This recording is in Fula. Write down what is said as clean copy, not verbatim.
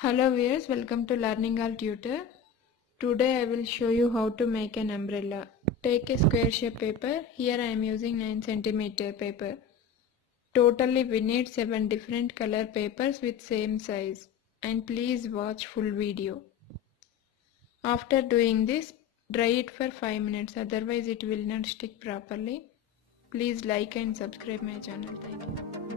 Hello viewers, welcome to Learning All Tutor. Today I will show you how to make an umbrella. Take a square shape paper. Here I am using 9 cm paper. Totally we need 7 different color papers with same size. And please watch full video. After doing this, dry it for 5 minutes, otherwise it will not stick properly. Please like and subscribe my channel. Thank you.